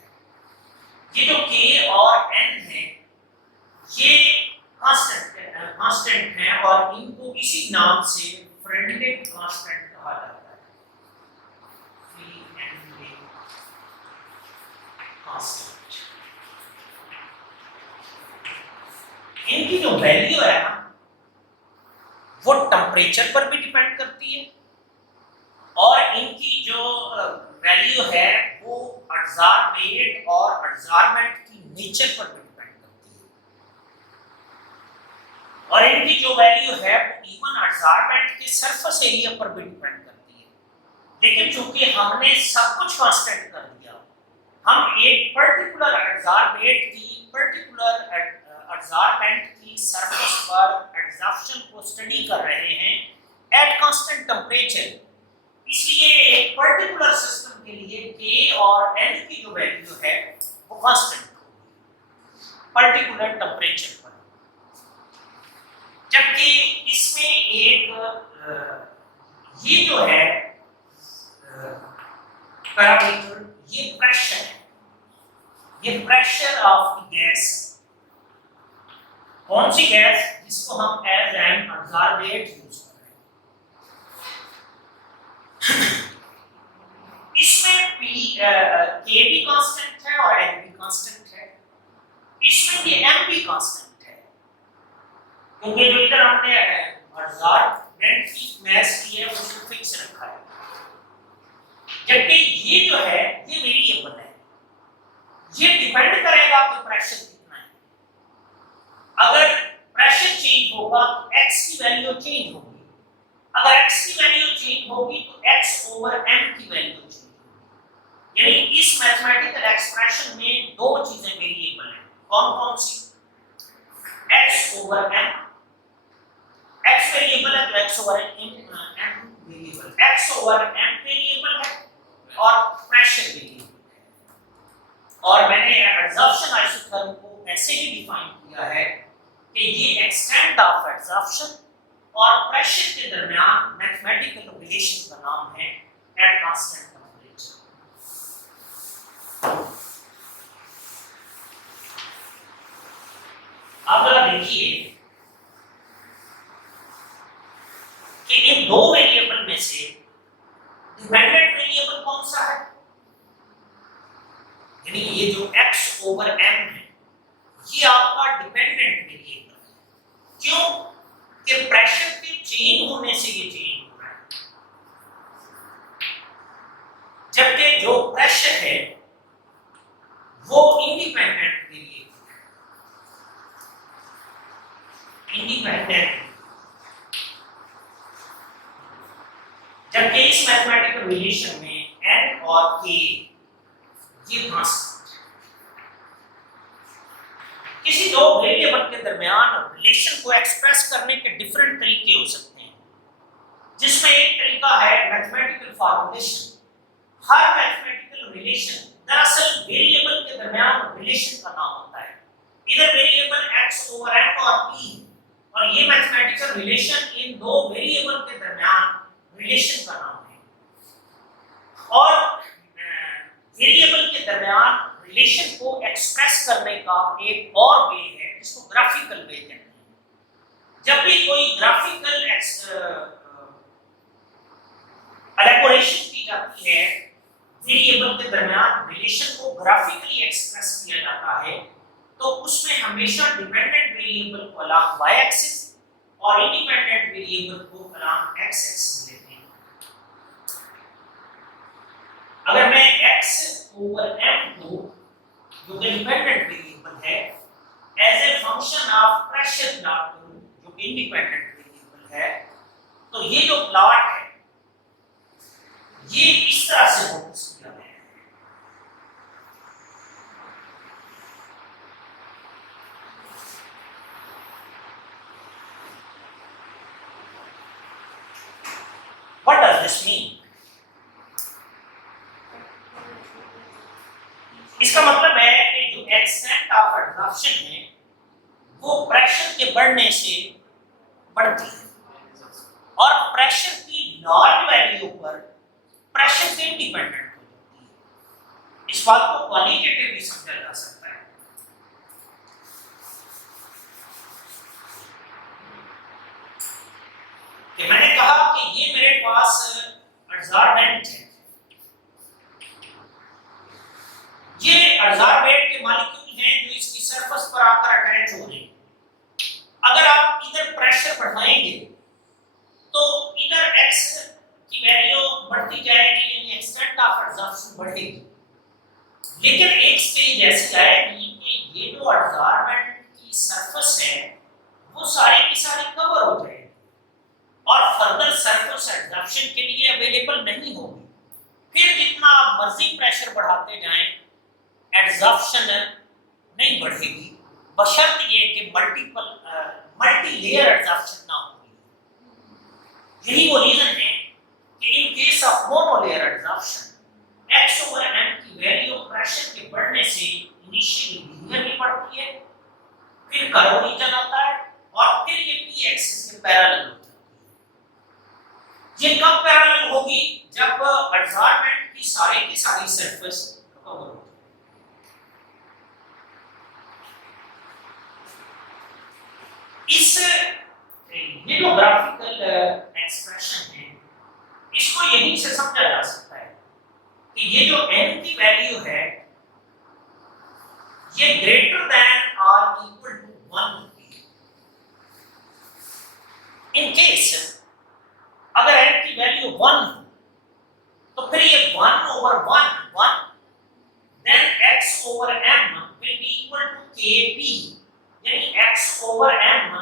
ये जो k और n है ये कांस्टेंट है और इनको इसी नाम से फ्रेंडलिक कांस्टेंट कहा जाता है। Freundlich constant. इनकी जो वैल्यू है ना वो टेम्परेचर पर भी डिपेंड करती है और इनकी जो वैल्यू है वो एब्जॉर्बेट और एब्जॉर्बेंट की नेचर पर भी डिपेंड करती है। और इनकी जो वैल्यू है वो इवन एब्जॉर्बेंट के सरफेस एरिया पर भी डिपेंड करती है। लेकिन चूंकि हमने सब कुछ कांस्टेंट कर दिया, हम एक पर्टिकुलर एब्जॉर्बेट की पर्टिकुलर एब्जॉर्बेंट की सरफेस पर एब्जॉर्प्शन को स्टडी कर रहे हैं एट कांस्टेंट टेंपरेचर। इसलिए एक पर्टिकुलर सिस्टम के लिए k और n की जो वैल्यू है वो कांस्टेंट होगी पर्टिकुलर टेंपरेचर पर। जबकि इसमें एक ये जो है पैरामीटर ये प्रेशर है, ये प्रेशर ऑफ द गैस, कौन सी गैस जिसको हम एज एन अब्जॉर्बेंट यूज कर रहे हैं। इसमें पी के भी कांस्टेंट है और एन भी कांस्टेंट है, इसमें ये एम भी कांस्टेंट है, क्योंकि जो इधर हमने अब्जॉर्बेंट की मास की है उसको फिक्स रखा है, जबकि ये जो है ये वेरिएबल है, ये डिपेंड करेगा कि प्रेशर कितना है। अगर प्रेशर चेंज होगा तो x की वैल्यू चेंज होगी, अगर x की वैल्यू चेंज होगी तो x ओवर m की वैल्यू चेंज होगी। यानी इस मैथमेटिकल एक्सप्रेशन में दो चीजें वेरिएबल हैं, कौन कौन सी? x over m, x variable है तो x over m variable, x over m variable है और प्रेशर वेरिएबल है। और मैंने एब्जॉर्प्शन आइसोथर्म को ऐसे ही डिफाइन किया है कि ये एक्सटेंट ऑफ एब्जॉर्प्शन और प्रेशर के दरमियान मैथमेटिकल रिलेशन का नाम है एट कांस्टेंट टेंपरेचर। अब जरा देखिए कि इन दो वेरिएबल में से डिपेंडेंट वेरिएबल कौन सा है, यानी ये जो x ओवर m है ये आपका डिपेंडेंट वेरिएबल है। क्यों? कि प्रेशर के चेंज होने से ये चेंज हो रहा है, जबकि जो प्रेशर है वो इंडिपेंडेंट वेरिएबल है, इंडिपेंडेंट। जबकि इस मैथमेटिकल रिलेशन में n और k ये कांस्टेंट, किसी दो वेरिएबल के दरमियान रिलेशन को एक्सप्रेस करने के डिफरेंट तरीके हो सकते हैं, जिसमें एक तरीका है मैथमेटिकल फॉर्मूलेशन। हर मैथमेटिकल रिलेशन दरअसल वेरिएबल के दरमियान रिलेशन का नाम होता है, इधर वेरिएबल x ओवर m और p, और ये मैथमेटिकल रिलेशन इन दो वेरिएबल के दरमियान रिलेशन का नाम है। और वेरिएबल के दरमियान रिलेशन को एक्सप्रेस करने का एक और वे है जिसको ग्राफिकल वे कहते हैं। जब भी कोई ग्राफिकल एलैबोरेशन की जाती है, वेरिएबल के दरमियान रिलेशन को ग्राफिकली एक्सप्रेस किया जाता है, तो उसमें हमेशा डिपेंडेंट वेरिएबल को अलॉन्ग y एक्सिस और इंडिपेंडेंट वेरिएबल को अलॉन्ग x एक्सिस लेते हैं। अगर मैं x ओवर m को जो कि डिपेंडेंट वेरिएबल है as a function of pressure plot करूं जो कि इंडिपेंडेंट वेरिएबल है, तो ये जो प्लॉट है ये इस तरह से फोकस किया गया है। What does this mean? इसका मतलब है कि जो एक्सटेंट ऑफ एब्जॉर्प्शन है वो प्रेशर के बढ़ने से बढ़ती है और प्रेशर की नॉर्मल वैल्यू पर प्रेशर से इंडिपेंडेंट हो जाती है। इस बात को क्वालिटेटिवली समझा जा सकता है। कि मैंने कहा कि ये मेरे पास एब्जॉर्बेंट है, ये एब्जॉर्बेंट के मॉलिक्यूल हैं जो इसकी सरफेस पर आकर अटैच हो रहे हैं। अगर आप इधर प्रेशर बढ़ाएंगे तो इधर x की वैल्यू बढ़ती जाएगी, यानी एक्सटेंट ऑफ एब्जॉर्प्शन बढ़ेगी। लेकिन एक स्टेज ऐसी आएगी कि ये जो एब्जॉर्बेंट की सरफेस है वो सारी की सारी कवर हो जाएगी और फर्दर सरफेस एब्जॉर्प्शन के लिए अवेलेबल नहीं होगी। फिर जितना आप मर्जी प्रेशर बढ़ाते जाएं एब्जॉर्प्शन नहीं बढ़ेगी, बशर्ते ये कि मल्टी लेयर एब्जॉर्प्शन ना हो। यही वो रीजन है कि in case of monolayer absorption x over m की वैल्यू प्रेशर के बढ़ने से इनिशियली लीनियरली बढ़ती है, फिर कर्व नीचे आता है और फिर ये p एक्सिस के पैरेलल होती है। ये कब पैरेलल होगी? जब एब्जॉर्बेंट की सारी सरफेस कवर हो। ये जो ग्राफिकल एक्सप्रेशन है इसको यहीं से समझा जा सकता है कि ये जो n की वैल्यू है ये ग्रेटर देन और इक्वल टू 1 होती है। इन केस अगर n की वैल्यू 1 तो फिर ये 1 over 1 then x over m will be equal to kp, यानी x over m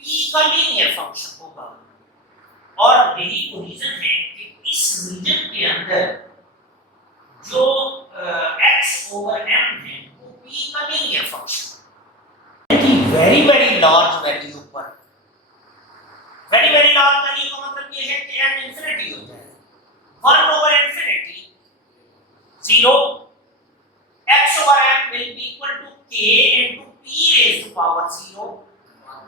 p का लीनियर फंक्शन होगा। और यही तो रीजन है कि इस रीजन के अंदर जो x over m है वो p का लीनियर फंक्शन है। वेरी वेरी लार्ज वैल्यू पर, वेरी वेरी लार्ज वैल्यू का मतलब ये है कि m इंफिनिटी हो जाए, 1 over infinity 0, x over m will be equal to k into p raised to power 0,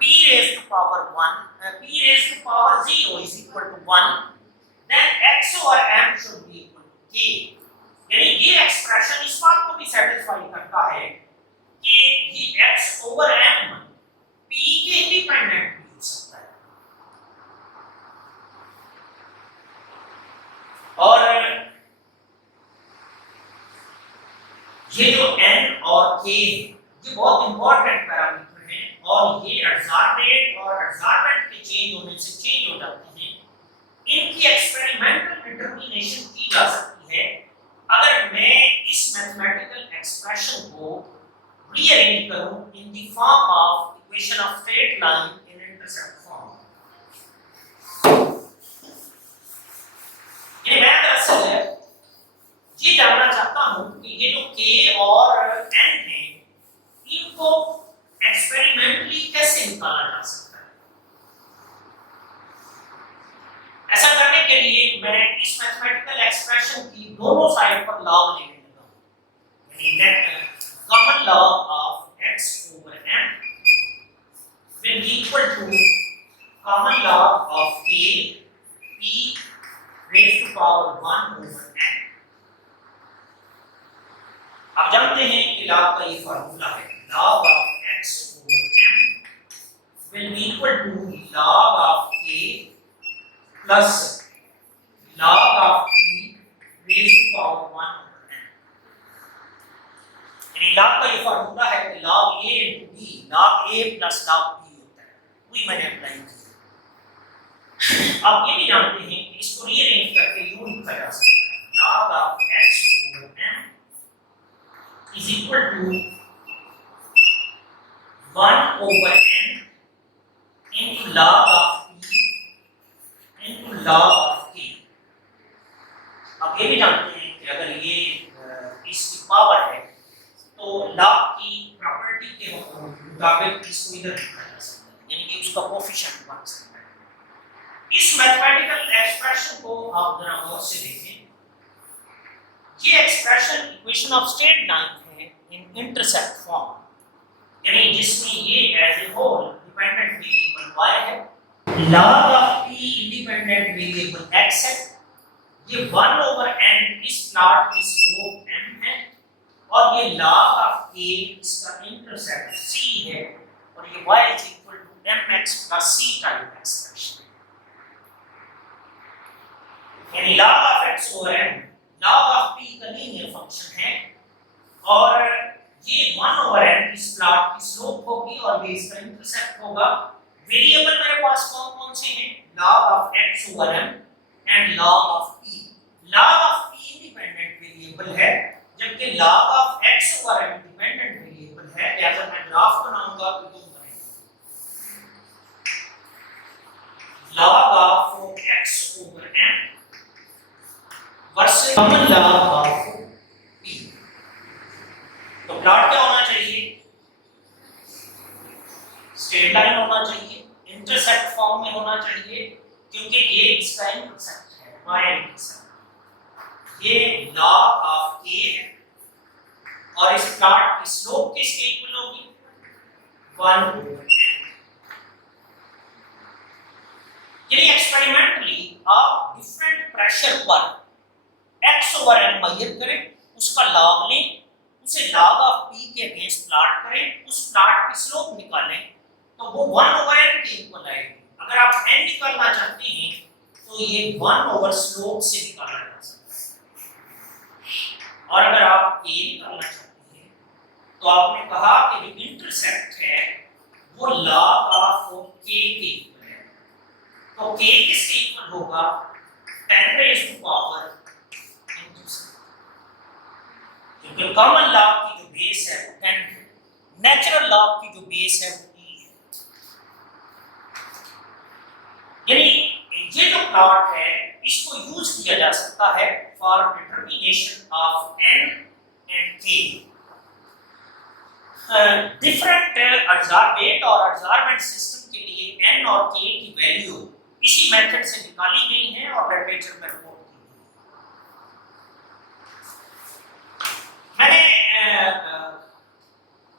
p raised to power 1, p raised to power 0 is equal to 1, then x over m should be equal to k। यानी ये expression इस बात को भी satisfy करता है कि ये x over m p के इंडिपेंडेंट भी हो सकता है। और ये जो n और k ये बहुत इंपॉर्टेंट पैरामीटर हैं और ये एडजॉर्बेंट और एडजॉर्बेंट के चेंज होने से चेंज हो जाते हैं। इनकी एक्सपेरिमेंटल डिटरमिनेशन की जा सकती है अगर मैं इस मैथमेटिकल एक्सप्रेशन को रीअरेंज करूं in the form of equation of straight line in intercept form. ये मैं दरअसल ये जानना चाहता हूं कि ये जो k और n है इनको एक्सपेरिमेंटली कैसे निकाला जा सकता है। ऐसा करने के लिए मैं इस मैथमेटिकल एक्सप्रेशन की दोनों साइड पर लॉग लेने लगा हूं, यानी net common log of x over m will be equal to common log of k p raised to power 1 over n। आप जानते हैं कि log का ये फार्मूला है, log of x over m will be equal to log of k plus log of p raised to power 1 over n। यानी log का ये फार्मूला है कि log a into b, log a plus log b होता है, वही मैंने apply किया। आप ये भी जानते हैं कि इसको रीअरेंज करके यूं लिखा जा सकता है, log of x over m is equal to 1 over n into log of p into log of k। आप ये भी जानते हैं कि अगर ये इसकी पावर है तो log की प्रॉपर्टी के मुताबिक इसको इधर लिखा जा सकता है, यानी कि उसका कोएफिशिएंट बन सकता है। इस मैथमेटिकल एक्सप्रेशन को आप जरा गौर से देखें। ये expression equation of straight line है इन इंटरसेप्ट फॉर्म, यानी जिसमें ये as a whole dependent variable y है, log of p independent variable x है, ये 1 over n इस प्लॉट की स्लोप m है और ये log ऑफ a इसका इंटरसेप्ट c है और ये y is equal to mx plus c type expression, यानी log of x over m log of p का लीनियर फंक्शन है और ये 1 over n इस प्लॉट की स्लोप होगी और ये इसका इंटरसेप्ट होगा। वेरिएबल मेरे पास कौन कौन से हैं, log of x over m and log of p। log of p independent variable है जबकि log of x over m dependent variable है। लिहाजा मैं ग्राफ बनाऊंगा तो तुम बनाएंगे log of x over m versus common log of p। तो प्लॉट क्या होना चाहिए, स्ट्रेट लाइन होना चाहिए, इंटरसेप्ट फॉर्म में होना चाहिए क्योंकि ये इसका इंटरसेप्ट है, y इंटरसेप्ट। ये log ऑफ a है और इस प्लॉट की स्लोप किसके इक्वल होगी, 1 over n। यानी एक्सपेरिमेंटली आप डिफरेंट प्रेशर पर x over n मेजर करें, उसका लॉग लें, उसे log ऑफ p के अगेंस्ट प्लॉट करें, उस प्लॉट की स्लोप निकालें तो वो 1 over n के इक्वल आएगी। अगर आप n निकालना चाहते हैं तो ये 1 ओवर स्लोप से निकाला जा सकता है। और अगर आप a निकालना चाहते हैं तो आपने कहा कि जो इंटरसेप्ट है वो log ऑफ k के इक्वल है। तो k किसके इक्वल होगा? 10 रेज़ टू पावर क्योंकि कॉमन लॉग की जो बेस है वो 10 है, नेचुरल लॉग की जो बेस है वो e है। यानी ये जो प्लॉट है इसको यूज किया जा सकता है for determination of n and k। Different absorbate और अब्जॉर्बेंट सिस्टम के लिए n और k की वैल्यू इसी मेथड से निकाली गई है और लिटरेचर में रिपोर्ट की गई है। मैंने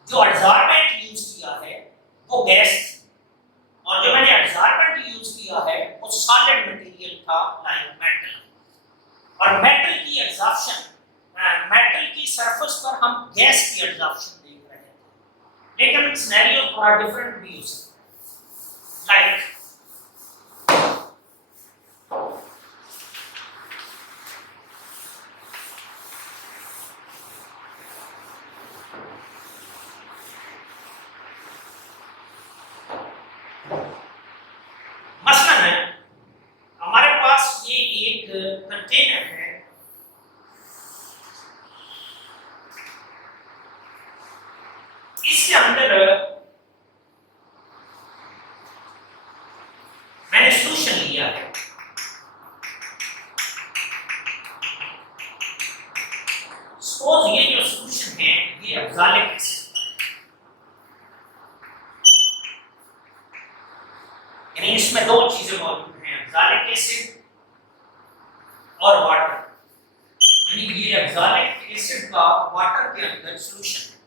जो अब्जॉर्बेंट यूज किया है वो गैस और जो मैंने एब्जॉर्बेंट यूज किया है वो सॉलिड मटेरियल था लाइक मेटल। और मेटल की एब्जॉर्प्शन मेटल की सरफेस पर हम गैस की एब्जॉर्प्शन देख रहे थे, लेकिन सिनेरियो थोड़ा डिफरेंट भी हो सकता है। लाइक कंटेनर है, इसके अंदर मैंने सोल्यूशन लिया है। सपोज ये जो सोल्यूशन है ये अब्जालिक एसिड यानी इसमें दो चीजें मौजूद हैं, अब्जालिक एसिड और वाटर। यानी ये अब्जालिक एसिड का वाटर के अंदर सॉल्यूशन है।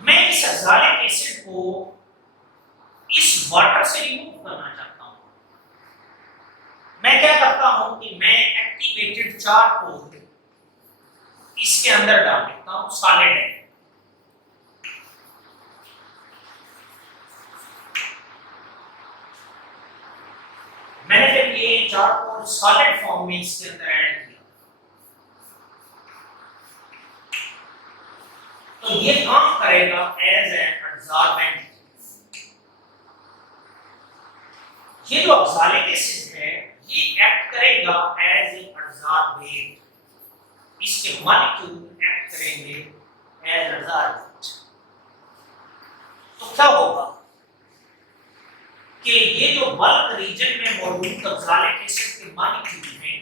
मैं इस अब्जालिक एसिड को इस वाटर से रिमूव करना चाहता हूं। मैं क्या करता हूं कि मैं एक्टिवेटेड चारकोल इसके अंदर डाल देता हूं, सॉलिड है। मैंने जब ये चारकोल सॉलिड फॉर्म में इसके अंदर ऐड किया तो ये काम करेगा एज एन एब्जॉर्बेंट। ये जो अब्जालिक एसिड है ये एक्ट करेगा एज एन एब्जॉर्बेंट, इसके मॉलिक्यूल एक्ट करेंगे एज एब्जॉर्बेंट। तो क्या होगा कि ये जो बल्क रीजन में मौजूद अब्जालिक एसिड के मॉलिक्यूल हैं,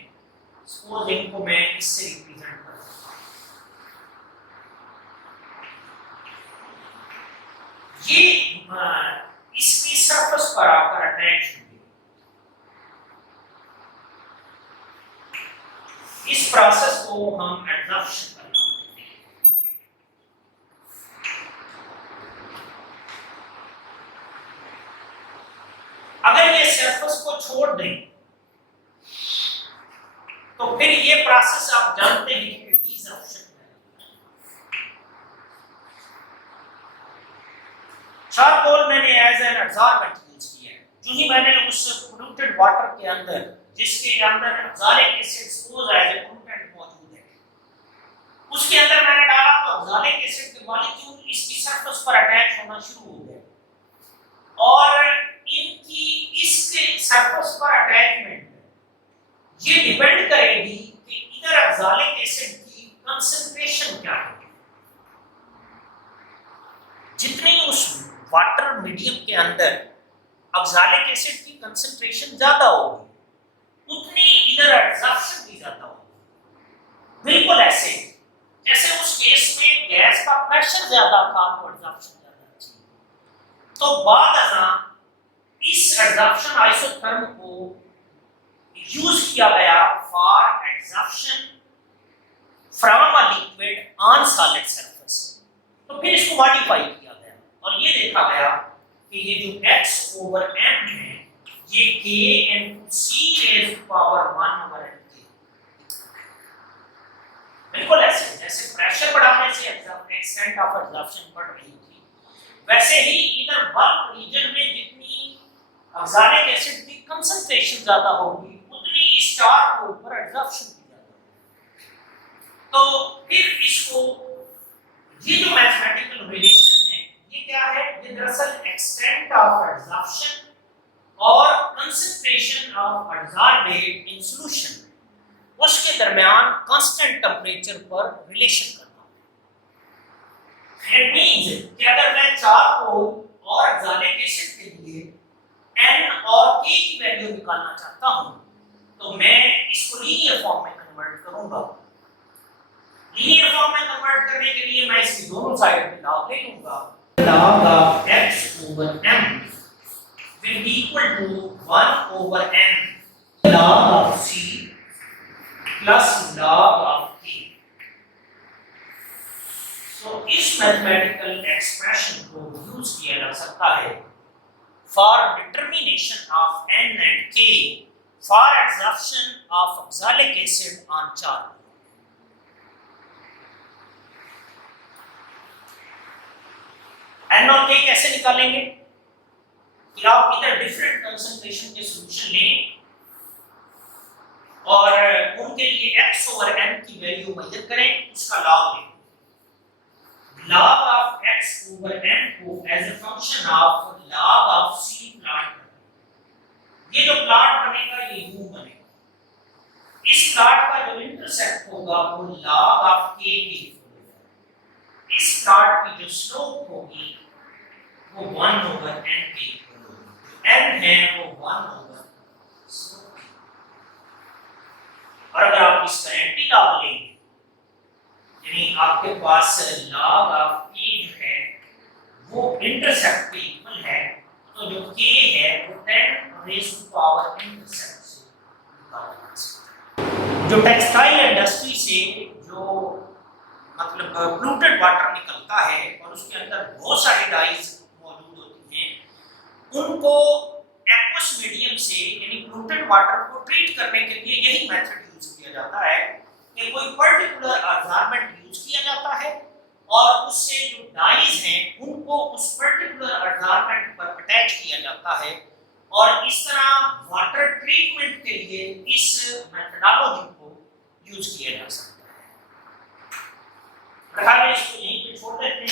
सपोज इनको मैं इससे रिप्रेजेंट करता हूं। ये इसकी सरफेस पर आकर अटैच होंगे। इस प्रोसेस को हम एडजॉर्प्शन कहते हैं। अगर ये सरफेस को छोड़ दें तो फिर ये प्रोसेस आप जानते हैं कि डिसॉर्प्शन है। चारकोल मैंने एज एन एब्जॉर्बेंट यूज किया है। जो ही मैंने उस पोल्यूटेड वाटर के अंदर जिसके अंदर oxalic acid suppose as a pollutant मौजूद है, उसके अंदर मैंने डाला तो अब्जालिक एसिड के मॉलिक्यूल इसकी सरफेस पर अटैच होना शुरू हो गए और इनकी इसके सरफेस पर अटैचमेंट ये डिपेंड करेगी कि इधर अब्जालिक एसिड की कंसंट्रेशन क्या है। जितनी उस वाटर मीडियम के अंदर अब्जालिक एसिड की कंसंट्रेशन ज्यादा होगी उतनी इधर एब्जॉर्प्शन भी ज्यादा होगी। बिल्कुल ऐसे जैसे उस केस में गैस का प्रेशर ज्यादा था तो एब्जॉर्प्शन ज्यादा थी। तो बाद इस एब्जॉर्प्शन आइसोथर्म को यूज किया गया for absorption from a liquid on solid surface. तो फिर इसको मॉडिफाई किया गया और ये देखा गया कि ये जो x ओवर m है ये k into c raised to power 1 over k। बिल्कुल ऐसे जैसे प्रेशर बढ़ाने से एक्सटेंट ऑफ एब्जॉर्प्शन बढ़ रही थी, वैसे ही इधर बल्क रीजन में जितनी ऑक्सैलिक एसिड की कंसंट्रेशन ज्यादा होगी उतनी इस चार्ट के ऊपर एब्जॉर्प्शन की ज्यादा होगी। तो फिर इसको ये जो मैथमेटिकल रिलेशन है ये क्या है, ये दरअसल एक्सटेंट ऑफ एब्जॉर्प्शन और कंसंट्रेशन ऑफ एडसॉर्बेट इन सॉल्यूशन उसके दरमियान कांस्टेंट टेंपरेचर पर रिलेशन करना है। इट मींस कि अगर मैं चारकोल और एक्सॉलिक एसिड के लिए n और k की वैल्यू निकालना चाहता हूं तो मैं इसको लीनियर फॉर्म में कन्वर्ट करूंगा। लीनियर फॉर्म में कन्वर्ट करने के लिए मैं इसकी दोनों साइड में log ले लूंगा। log of x over m will be equal to 1 over n log of c plus log of k। तो इस मैथमेटिकल एक्सप्रेशन को यूज किया जा सकता है for determination of n and k for absorption of oxalic acid on charcoal। n और k कैसे निकालेंगे कि आप इधर डिफरेंट कंसंट्रेशन के सॉल्यूशन लें और उनके लिए x over n की वैल्यू मेजर करें, उसका लॉग लें। log of x over n को as a function of log of c plot करें। ये जो प्लॉट बनेगा ये u बनेगा। इस प्लॉट का जो इंटरसेप्ट होगा वो log of k के इक्वल होगा। इस प्लॉट की जो स्लोप होगी वो 1 over n के इक्वल होगी। n है वो 1 over स्लोप। और अगर आप इसका एंटी लॉग लेंगे यानी आपके पास log of k जो है वो इंटरसेप्ट के इक्वल है तो जो k है वो 10 रेज़ टू पावर इंटरसेप्ट से निकाला जा सकता है। जो टेक्सटाइल इंडस्ट्री से जो मतलब पोल्यूटेड वाटर निकलता है और उसके अंदर बहुत सारी डाइज मौजूद होती हैं उनको एक्वस मीडियम से यानी पोल्यूटेड वाटर को ट्रीट करने के लिए यही मेथड यूज किया जाता है कि कोई पर्टिकुलर एडसॉर्बेंट यूज किया जाता है और उससे जो डाइज हैं उनको उस पर्टिकुलर एडसॉर्बेंट पर अटैच किया जाता है और इस तरह वाटर ट्रीटमेंट के लिए इस मेथडोलॉजी को यूज किया जा सकता है। इसको यहीं पे छोड़ देते हैं।